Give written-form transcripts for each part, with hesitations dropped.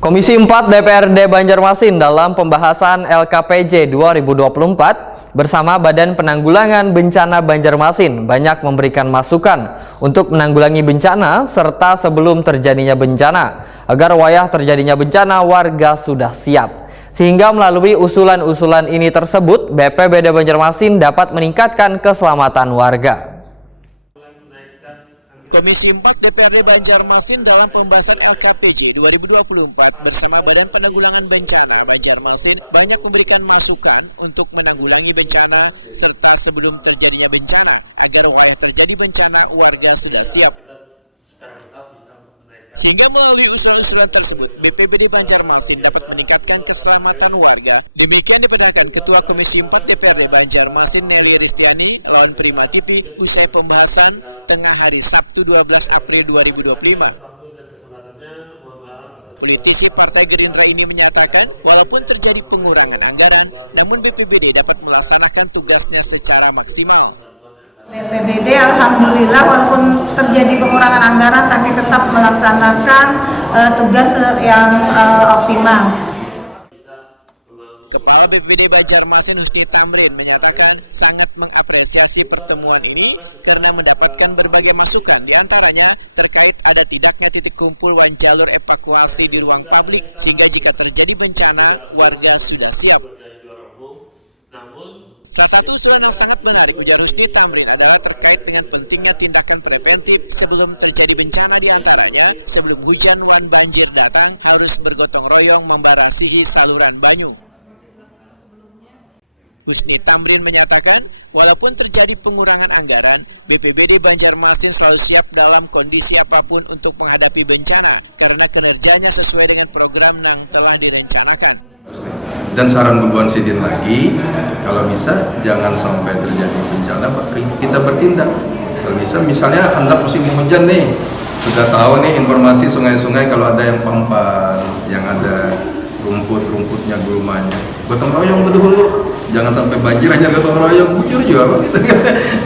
Komisi 4 DPRD Banjarmasin dalam pembahasan LKPJ 2024 bersama Badan Penanggulangan Bencana Banjarmasin banyak memberikan masukan untuk menanggulangi bencana serta sebelum terjadinya bencana agar wayah terjadinya bencana warga sudah siap. Sehingga melalui usulan-usulan ini tersebut BPBD Banjarmasin dapat meningkatkan keselamatan warga. Komisi 4 DPRD Banjarmasin dalam pembahasan LKPJ 2024 bersama Badan Penanggulangan Bencana Banjarmasin banyak memberikan masukan untuk menanggulangi bencana serta sebelum terjadinya bencana agar walau terjadi bencana warga sudah siap. Sehingga melalui usulan-usulan tersebut, BPBD Banjarmasin dapat meningkatkan keselamatan warga. Demikian dikatakan Ketua Komisi 4 DPRD Banjarmasin Nelly Rustiani lawan Prima TV usai pembahasan tengah hari Sabtu 12 April 2025. Politisi Partai Gerindra ini menyatakan walaupun terjadi pengurangan anggaran, namun BPBD dapat melaksanakan tugasnya secara maksimal. BPBD alhamdulillah walaupun terjadi pengurangan anggaran tapi tetap melaksanakan tugas yang optimal. Kepala BPBD Banjarmasin Husni Tamrin menyatakan sangat mengapresiasi pertemuan ini karena mendapatkan berbagai masukan, diantaranya terkait ada tidaknya titik kumpul jalur evakuasi di ruang publik sehingga jika terjadi bencana warga sudah siap. Salah satu usulan yang sangat menarik ujar Husni Tamrin adalah terkait dengan pentingnya tindakan preventif sebelum terjadi bencana, diantaranya sebelum hujan wan banjir datang harus bergotong royong membarasihi saluran banyu. Husni Tamrin menyatakan, walaupun terjadi pengurangan anggaran, BPBD Banjarmasin selalu siap dalam kondisi apapun untuk menghadapi bencana karena kinerjanya sesuai dengan program yang telah direncanakan. Dan saran Bu Buan Sidin lagi, kalau bisa jangan sampai terjadi bencana, kita bertindak. Kalau bisa, misalnya hendak musim hujan nih, sudah tahu nih informasi sungai-sungai kalau ada yang pampan, yang ada rumputnya, gulmanya, gotong royong dulu, jangan sampai banjir hanya gotong royong, bujur juga gitu.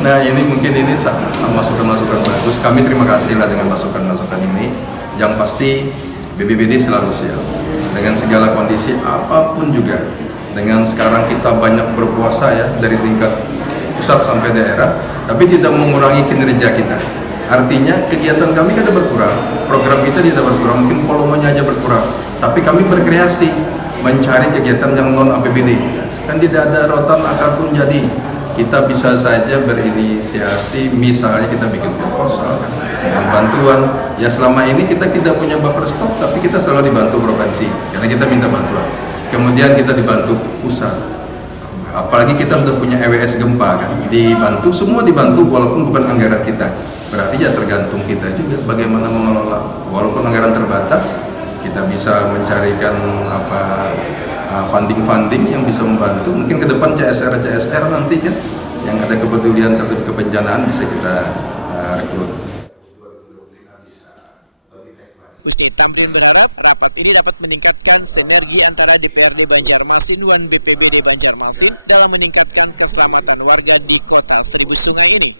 Nah ini mungkin ini masukan-masukan bagus. Kami terima kasih lah dengan masukan-masukan ini. Yang pasti BPBD selalu siap dengan segala kondisi apapun juga. Dengan sekarang kita banyak berpuasa ya dari tingkat pusat sampai daerah, tapi tidak mengurangi kinerja kita. Artinya kegiatan kami kan berkurang, program kita tidak berkurang, mungkin volumenya aja berkurang. Tapi kami berkreasi mencari kegiatan yang non APBD. Kan tidak ada rotan akar pun jadi. Kita bisa saja berinisiasi, misalnya kita bikin proposal dengan bantuan. Ya selama ini kita tidak punya buffer stok, tapi kita selalu dibantu provinsi karena kita minta bantuan. Kemudian kita dibantu pusat. Apalagi kita sudah punya EWS gempa kan, dibantu, semua dibantu walaupun bukan anggaran kita. Berarti ya tergantung kita juga bagaimana mengelola. Walaupun anggaran terbatas, kita bisa mencarikan funding yang bisa membantu. Mungkin ke depan CSR nanti kan yang ada kepedulian terhadap kebencanaan bisa kita rekrut. Husni Tamrin berharap rapat ini dapat meningkatkan sinergi antara DPRD Banjarmasin dan BPBD Banjarmasin dalam meningkatkan keselamatan warga di kota Seribu Sungai ini.